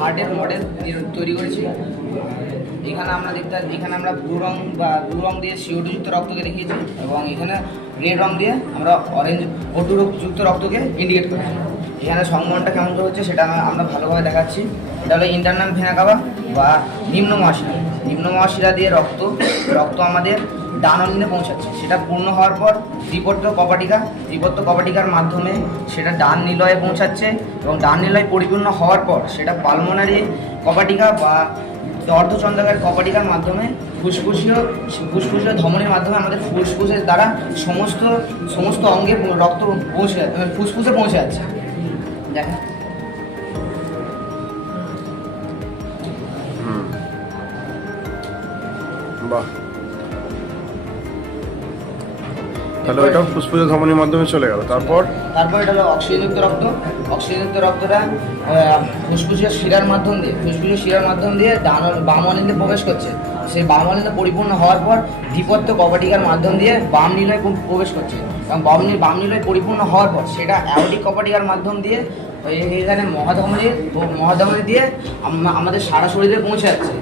হার্টের মডেল তৈরি করেছি। এখানে আমরা এখানে আমরা ব্লু রং দিয়ে CO2 যুক্ত রক্তকে দেখিয়েছি এবং এখানে রেড রং দিয়ে আমরা অরেঞ্জ O2 যুক্ত রক্তকে ইন্ডিকেট করেছি। এখানে সংবহনটা কেমন করে হচ্ছে সেটা আমরা ভালোভাবে দেখাচ্ছি। এটা হলো ইন্টারনাল ভেনা কাভা বা নিম্ন মহাশিরা। নিম্ন মহাশিরা দিয়ে রক্ত আমাদের ডান অনিন্দে পৌঁছাচ্ছে। সেটা পূর্ণ হওয়ার পর ত্রিপত্র কপাটিকার মাধ্যমে সেটা ডান নিলয়ে পৌঁছাচ্ছে এবং ডান নিলয় পরিপূর্ণ হওয়ার পর সেটা পালমোনারি কপাটিকা বা অর্ধচন্দ্রাকার কপাটিকার মাধ্যমে ফুসফুসীয় ধমনীর মাধ্যমে আমাদের ফুসফুসের দ্বারা সমস্ত অঙ্গে রক্ত পৌঁছে ফুসফুসে পৌঁছে যাচ্ছে। দেখেন বাহ, তাহলে ওইটা ফুসফুসের ধমনীর মাধ্যমে চলে গেল। তারপর এটা হলো অক্সিজেনযুক্ত রক্ত। অক্সিজেনযুক্ত রক্তটা ফুসফুসের শিরার মাধ্যম দিয়ে বাম অনিন্দে প্রবেশ করছে। সেই বাম অনিন্দে পরিপূর্ণ হওয়ার পর দ্বিপত্র কপাটিকার মাধ্যম দিয়ে বাম নিলয়ে প্রবেশ করছে এবং বাম নিলয় পরিপূর্ণ হওয়ার পর সেটা অ্যাওর্টিক কপাটিকার মাধ্যম দিয়ে এখানে মহাধমনী দিয়ে আমাদের সারা শরীরে পৌঁছে যাচ্ছে।